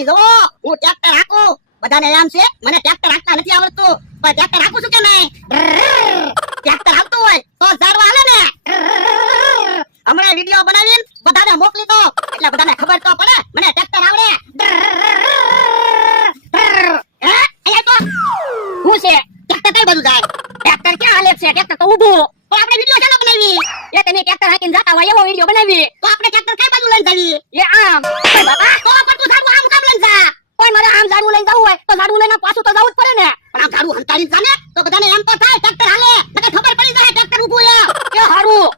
તમે જો હું ટ્રેક્ટર હાકું બધાને એમ છે મને ટ્રેક્ટર હાકતા નથી આવડતું પણ ટ્રેક્ટર હાકું છું કે નહીં ટ્રેક્ટર હાકતું હોય તો ઝાડવા હાલે ને હમણાં વિડિયો બનાવીને બધાને મોકલી દો એટલે બધાને ખબર તો પડે મને ટ્રેક્ટર આવડે હે અહીંયા તો હું છે ટ્રેક્ટર કઈ બાજુ જાય ટ્રેક્ટર ક્યાં હાલે છે ટ્રેક્ટર તો ઊભું તો આપણે વિડિયો ચાલો બનાવી એ તમે ટ્રેક્ટર હાકીને જાતા હોય એવો વિડિયો બનાવી તો આપણે ટ્રેક્ટર કઈ બાજુ લઈને જવી એ આમ બાબા તો પણ તું ઝાડવું આમ કામ લઈને જા કોઈ મારે આમ ઝાડવું લઈને જવું હોય તો ઝાડવું લઈને પાછું તો જવું જ પડે ને પણ આમ ઝાડવું હંતાડી જાને તો બધાને એમ તો થાય ટ્રેક્ટર હાલે નકર ખબર પડી જાય ટ્રેક્ટર ઊભું એ હારું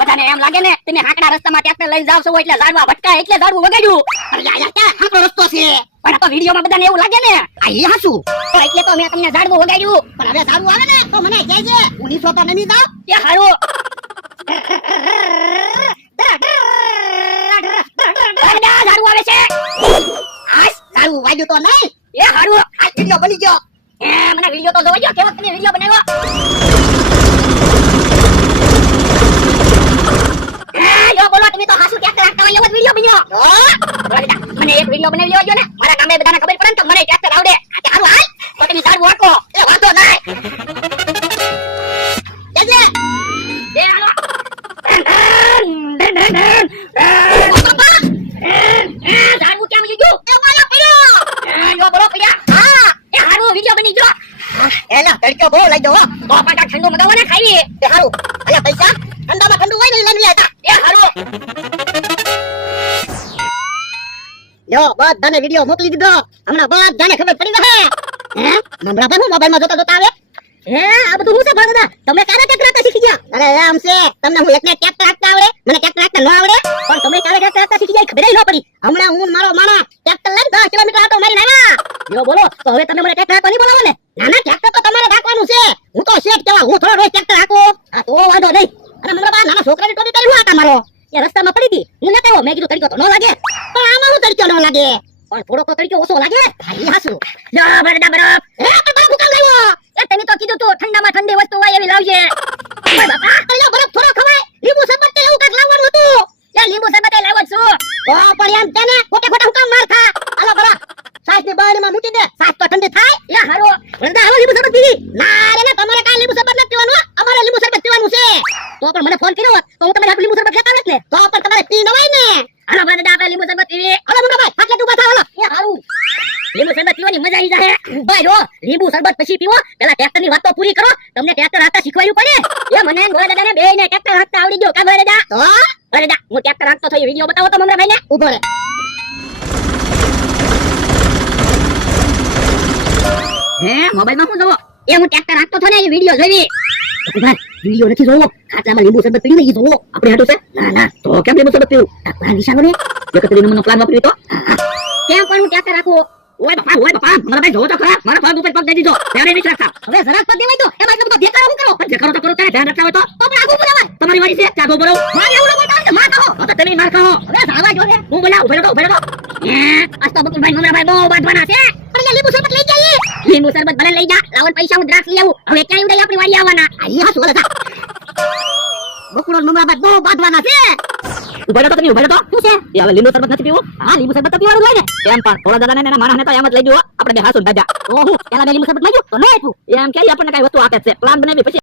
બધાને એમ લાગે ને તમે હાકડા રસ્તામાં ટ્રેક્ટર લઈને જાવ છો એટલે ઝાડવા ભટકાય એટલે ઝાડવું વગાડ્યું અરે યાર ક્યાં હાકડો રસ્તો છે પણ આ તો વિડિયોમાં બધાને એવું લાગે ને આ એ હાસુ તો એટલે તો મેં તમને ઝાડવું વગાડ્યું પણ હવે ઝાડવું આવે ને તો મને કહેજે હું નીચો તો નહીં જાવ એ હારું ઝાડવું આવે છે આસ ઝાડવું વાગ્યું તો નહીં એ હારું આ વિડિયો બની ગયો મને વિડિયો તો જોવા ગયો કેવો તમે વિડિયો બનાવ્યો બોલો તમે તો હાસુ ટ્રેક્ટર હાકતા હોય એવો જ વિડિયો બન્યો મને એક વિડિયો બનાવી લેજો ને મારા નામે બધાને ખબર પડે ને તો મને ટ્રેક્ટર આવડે આ હારું હાલ તો તમે ઝાડવું હાકો એ વાંધો નહીં જજે એ હાલો ઝાડવું કેમ ગયું એ મારા પડ્યો યો બોલો પડ્યા હા એ હારું વિડિયો બની ગયો એલા તડકો બહુ લઈ દો તો પાછા ઠંડુ મગાવો ને ખાવી એ હારું અલ્યા પૈસા ઠંડામાં ઠંડુ હોય ને લઈને આવ્યા એ હારું યો બધાને વિડિયો મોકલી દીધો હમણાં બધાને ખબર પડી ગઈ હે હમણાં પણ મોબાઈલમાં જોતા આવે હે આ બધું હું છે ભણતા તમે કારે ટ્રેક્ટર હાકતા શીખી ગયા અરે આમ છે તમને હું એકને ટ્રેક્ટર હાકતા આવડે મને ટ્રેક્ટર હાકતા ન આવડે પણ તમે કારે ટ્રેક્ટર હાકતા શીખી ગયા ખબર ન પડી હમણાં હું મારો માણા ટ્રેક્ટર લઈને 10 કિલોમીટર આટો મારીને આવ્યા યો બોલો તો હવે તમે મને ટ્રેક્ટર હાકવા નહીં બોલાવો ને ના ના ટ્રેક્ટર તો તમારે હાકવાનું છે હું તો શેઠ કેવા હું થોડો રોજ ટ્રેક્ટર હાકું આ તો વાંધો નહીં અને મમરા બા નાના છોકરાની ટોપી કરી હું આટા મારો એ રસ્તામાં પડી હતી હું નતો મેં કીધું તડકો તો ન લાગે પણ આમાં હું તડકો ન લાગે પણ થોડો તો તડકો ઓછો લાગે ખાલી હાસુ જા બરડા બરફ એ પણ બરફ કામ લાવ્યો એ તમે તો કીધું તું ઠંડામાં ઠંડી વસ્તુ હોય એવી લાવજે ઓય બાપા પેલો બરફ થોડો ખવાય લીંબુ શરબત કે એવું કાક લાવવાનું હતું એ લીંબુ શરબત લાવ્યો છું તો પણ એમ તને ખોટે ખોટા હું કામ માર ખા હાલો બરફ સાસ ની બારીમાં મૂકી દે સાસ તો ઠંડી થાય એ હારો વંદા હાલો લીંબુ શરબત પીવી ના રે તમારે કાઈ લીંબુ શરબત નથી પીવાનું અમારે લીંબુ શરબત પીવાનું છે તો પણ મને ફોન કર્યો તો હું તમારે લીંબુ શરબત લેતા ને તો પણ તમારે પી ન હોય ને હાલો વંદા આપણે લીંબુ શરબત પીવી હાલો મુન્ના ભાઈ ફાટલે તું પાછા હાલો એ હારું લીંબુ શરબત પીવાની મજા આવી જાય ભાઈ રો લીંબુ શરબત પછી પીવો પેલા ટ્રેક્ટર ની વાત તો પૂરી કરો તમને ટ્રેક્ટર હાકતા શીખવાયું પડે એ મને ગોળા દાદાને બેયને ટ્રેક્ટર હાકતા આવડી ગયો કા ગોળા દાદા તો ગોળા દાદા હું ટ્રેક્ટર હાકતો થયો વિડિયો બતાવો તો મમરા ભાઈને ઊભો રહે હે મોબાઈલમાં હું જોવો એ હું ટ્રેક્ટર હાકતો થયો ને એ વિડિયો જોઈ ભાઈ વિડિયો નથી જોવો ખાટલામાં લીંબુ શરબત પીવી નહીં જોવો આપણે હાટું છે ના ના તો કેમ લીંબુ શરબત પીવું આ પ્લાન નિશાનો ને એકત્રીનો મનો પ્લાન વાપર્યો તો કેમ પણ હું ટ્રેક્ટર રાખું ઓય બાપા મારા ભાઈ જોવો તો ખરા મારા પગ ઉપર પગ દઈ દીધો ત્યારે નહીં રાખતા હવે જરાક પગ દેવાય તો એમાં એટલો બધો દેખાડો હું કરો પણ દેખાડો તો કરો ત્યારે ધ્યાન રાખતા હોય તો પણ આગળ બોલાવાય તમારી વારી છે ચાગો બોલો મારે એવું બોલતા કે માર કહો તો તમે માર કહો હવે સાવા જો રે હું બોલા ઉભેરો તો આજ તો બકુલભાઈ મમરા ભાઈ બહુ બાંધવાના છે પણ લીંબુ શરબત લઈ જઈએ લીંબુ શરબત ભલે લઈ જા લાવન પૈસા હું દ્રાક્ષ લઈ આવું હવે ક્યાં ઉડાઈ આપણી વાડી આવવાના આ હાસુ બોલે બકુલો મમરા ભાઈ બહુ બાંધવાના છે ઉભેરો તો તમે ઉભેરો તો શું છે એ હવે લીંબુ શરબત નથી પીવું હા લીંબુ શરબત તો પીવાનું હોય ને એમ પણ થોડા દાદાને એના માણસને તો એમ જ લઈ જુઓ આપણે બે હાસુ દાદા ઓહો એલા બે લીંબુ શરબત લઈ જો તો નહીં આપ્યું એમ કે આપણને કઈ વસ્તુ આપે છે પ્લાન બનાવી પછી